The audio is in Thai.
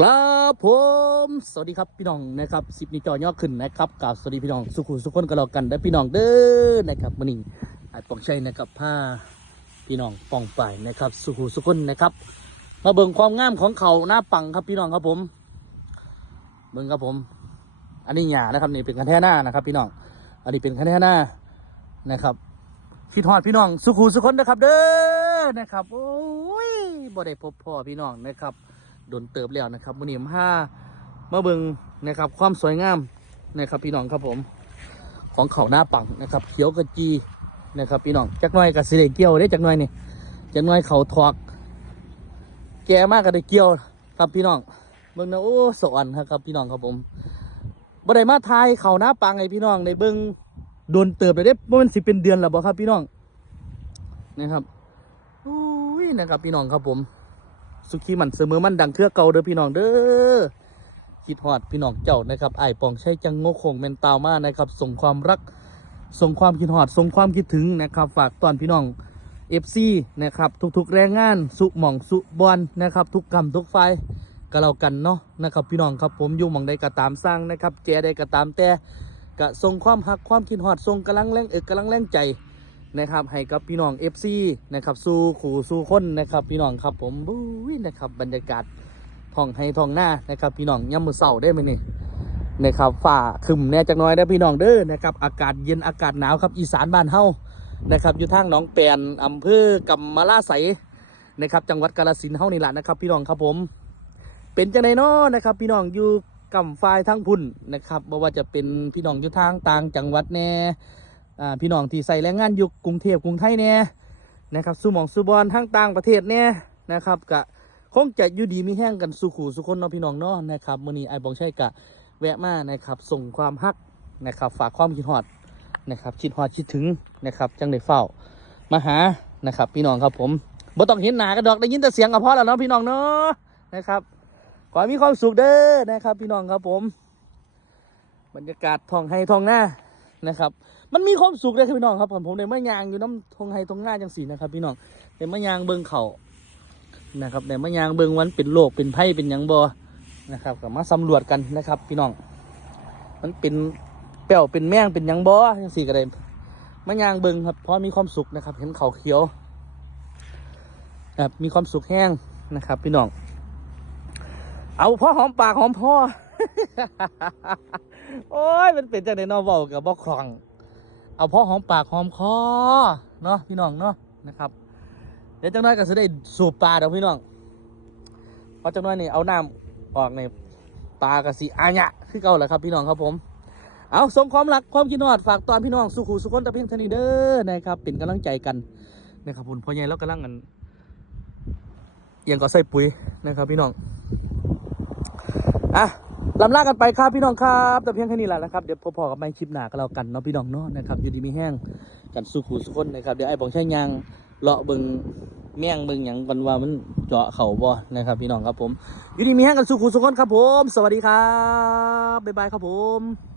ครับผมสวัสดีครับพี่น้องนะครับสิบนี้จอย่อขึ้นนะครับกับสวัสดีพี่น้องสุขุสุขคนกันแล้วกันได้พี่น้องเด้อนะครับมื่อนี้ไอ้ปองชัยนะครับผ้าพี่น้องปองไปนะครับ สุขุสุขคนนะครับ มาเบิ่งความงามของเขาหน้าปังครับพี่น้องครับผมเบิ่งครับผม อันนี้หยานะครับนี่เป็นคันแท่หน้านะครับ พี่น้องอันนี้เป็นคันแท่หน้านะครับคิดฮอดพี่น้องสุขุสุขคนนะครับ เด้อนะครับโอ้ยบ่ได้พบพ่อพี่น้องนะครับ โดนเติบแล้วนะครับวันนี้มามาเบิงนะครับ ความสวยงามนะครับ พี่น้องครับผม ของเขาหน้าปังนะครับเขียวกระจีนะครับ พี่น้องจักน่อยกับสิเลเกี่ยวได้จักน่อยนี่จักน่อยเขาทอกแก่มากกับได้เกี่ยวครับพี่น้องเบิ่งนะโอ้สวรรค์ครับ พี่น้องครับผมบ่ได้มาทายเขาหน้าปังไงพี่น้องในเบิ่งโดนเติบเลยเด้บ่แมันสิเป็นเดือนแล้วบ่ครับ พี่น้องนะครับอุ้ยนะครับ พี่น้องครับผม สุขีมันเสมอมันดังเครือเก่าเด้อพี่น้องเด้อคิดฮอดพี่น้องเจ้านะครับไอ้ปองใช้จังโงคงเมนตาวมานะครับ ส่งความรัก ส่งความคิดฮอด ส่งความคิดถึงนะครับ ฝากตอนพี่น้องเอฟซีนะครับทุกๆแรงงานสุหม่องสุบอลนะครับ ทุกกรรมทุกไฟก็แล้วกันเนาะนะครับ พี่น้องครับผมอยู่หม่องใดก็ตามสร้างนะครับแจใดก็ตามแต่ก็ส่งความหักความคิดฮอดส่งกำลังแรงเอกกำลังแรงใจ นะครับให้กับพี่น้อง FC นะครับสู่ขู่สู่คนนะครับพี่น้องครับผมบุ้ยนะครับบรรยากาศท้องให้ท้องหน้านะครับพี่น้องย่ำมือเสาได้ไหมนี่นะครับฝ่าคึมแน่จักน้อยได้พี่น้องเด้อนะครับอากาศเย็นอากาศหนาวครับอีสานบ้านเฮานะครับอยู่ทางหนองแปนอำเภอกำมะลาไสนะครับจังหวัดกาฬสินธุ์เฮานี่แหละนะครับ พี่น้องครับผม เป็นจังไดเนาะนะครับ พี่น้องอยู่กำฝ่ายทั้งพุ่นนะครับบ่ว่าจะเป็นพี่น้องอยู่ทางต่างจังหวัดแน่ พี่น้องที่ใส่แรงงานอยู่กรุงเทพกรุงไทยเนี่ยนะครับสู่หมองสู่บอลทั้งต่างประเทศเนี่ยนะครับกะคงจะอยู่ดีมีแห้งกันสู่ขู่สู่คนเนาะพี่น้องเนาะนะครับมื้อนี้ไอ้บองใช่กะแวะมานะครับส่งความฮักนะครับฝากความคิดฮอดนะครับคิดฮอดคิดถึงนะครับจังได้เฝ้ามาหานะครับ พี่น้องครับผมบ่ต้องเห็นหนากันดอกได้ยินแต่เสียงก็พอแล้วเนาะพี่น้องเนาะนะครับขอมีความสุขเด้อนะครับ พี่น้องครับผม บรรยากาศท้องให้ท้องหน้า นะครับ มันมีความสุขเลยครับพี่น้องครับผมผมในมะยางอยู่น้ำทงไฮทงหน้าจังสีนะครับ พี่น้องในมะยางเบิงเขานะครับในมะยางเบิงวันเป็นโรคเป็นไพ่เป็นยังบอนะครับก็มาสำรวจกันนะครับ พี่น้อง มันเป็นแป้วเป็นแมงเป็นยังบอจังสีก็ได้มะยางเบิงครับเพราะมีความสุขนะครับ เห็นเขาเขียวครับมีความสุขแห้งนะครับ พี่น้อง เอาพ่อหอมปากหอมพ่อ โอ้ยมันเป็นจังไดเนอเว้ากับบ่คล่อง เอาพ่อหอมปากหอมคอเนาะพี่น้องเนาะนะครับ เดี๋ยวจังน้อยก็จะได้สูบปลาเดี๋ยวพี่น้องเพราะจังน้อยนี่เอาน้ำออกในปลากระสีอาญะคือเก่าแหละครับพี่น้องครับผมเอาส่งความรักความคิดฮอดฝากตอนพี่น้องสุขุสุขคนตะเพียงทนีเด้อนะครับเป็นกำลังใจกันนะครับคุณพ่อใหญ่แล้วกำลังกันเอียงก็ใส่ปุ๋ยนะครับพี่น้องอะ ลำลากันไปครับพี่น้องครับแต่เพียงแค่นี้แหละนะครับเดี๋ยวพอๆกับไม่คลิปหนาก็แล้วกันเนาะพี่น้องเนาะนะครับอยู่ดีมีแห้งกันสู้ขู่สุกคนนะครับเดี๋ยวไอ้บองใช่ยางเลาะเบิงแม่งเบิงหยังกันว่ามันเจาะเข่าบ่นะครับ พี่น้องครับผมอยู่ดีมีแห้งกันสู้ขู่สุกคนครับผม สวัสดีครับบ๊ายบายครับผม